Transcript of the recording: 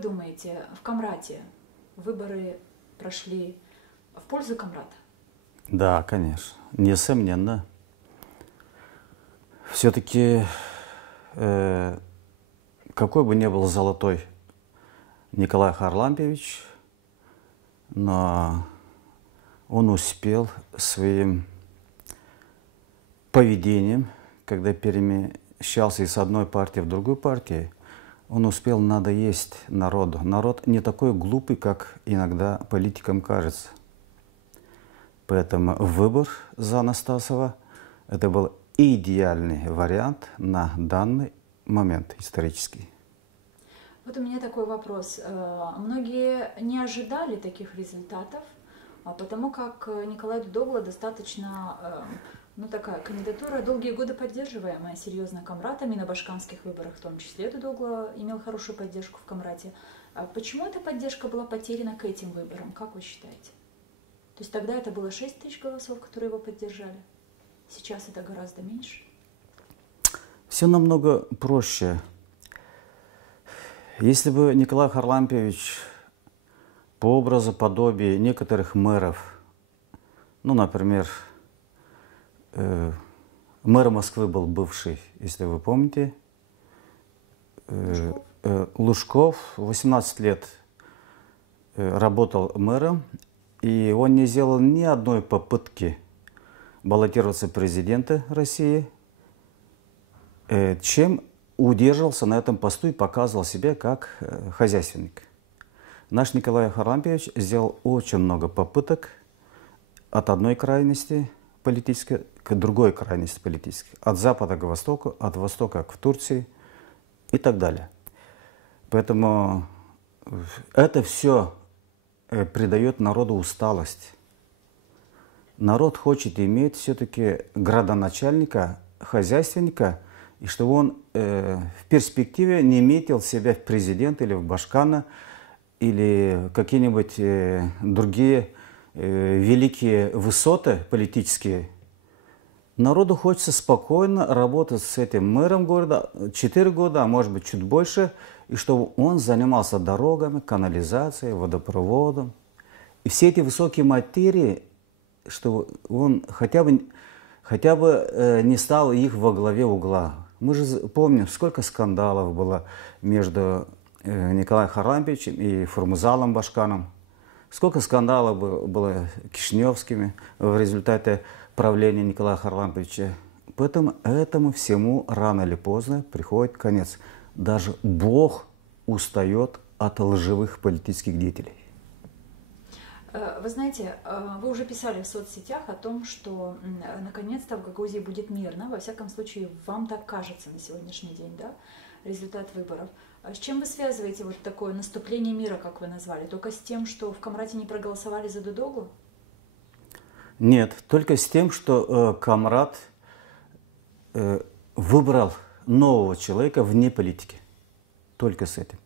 вы думаете, в Камрате выборы прошли в пользу Камрата? Да, конечно, несомненно. Все-таки, какой бы ни был золотой Николай Харлампиевич, но он успел своим поведением, когда перемещался из одной партии в другую партию, он успел надоесть народу. Народ не такой глупый, как иногда политикам кажется. Поэтому выбор за Анастасова – это был идеальный вариант на данный момент исторический. Вот у меня такой вопрос. Многие не ожидали таких результатов, потому как Николай Дудогло достаточно, такая кандидатура, долгие годы поддерживаемая серьезно Камратами, на башканских выборах в том числе Дудогло имел хорошую поддержку в Камрате. Почему эта поддержка была потеряна к этим выборам, как вы считаете? То есть тогда это было 6 тысяч голосов, которые его поддержали, сейчас это гораздо меньше? Все намного проще. Если бы Николай Харлампиевич по образу, подобию некоторых мэров, например, мэр Москвы был бывший, если вы помните, Лужков 18 лет работал мэром, и он не сделал ни одной попытки баллотироваться в президенты России, чем удерживался на этом посту и показывал себя как хозяйственник. Наш Николай Харлампиевич сделал очень много попыток от одной крайности политической к другой крайности политической, от запада к востоку, от востока к Турции и так далее. Поэтому это все придает народу усталость. Народ хочет иметь все-таки градоначальника, хозяйственника, и чтобы он в перспективе не метил себя в президент или в башкана, или какие-нибудь другие великие высоты политические. Народу хочется спокойно работать с этим мэром города 4 года, а может быть чуть больше, и чтобы он занимался дорогами, канализацией, водопроводом. И все эти высокие материи, чтобы он хотя бы не стал их во главе угла. Мы же помним, сколько скандалов было между Николаем Харлампиевичем и Фурмузалом Башканом. Сколько скандалов было кишиневскими в результате правления Николая Харлампиевича. Поэтому этому всему рано или поздно приходит конец. Даже Бог устает от лживых политических деятелей. Вы знаете, вы уже писали в соцсетях о том, что наконец-то в Гагаузии будет мирно. Во всяком случае, вам так кажется на сегодняшний день, да? Результат выборов. С чем вы связываете вот такое наступление мира, как вы назвали? Только с тем, что в Камрате не проголосовали за Дудоглу? Нет, только с тем, что Камрат выбрал нового человека вне политики. Только с этим.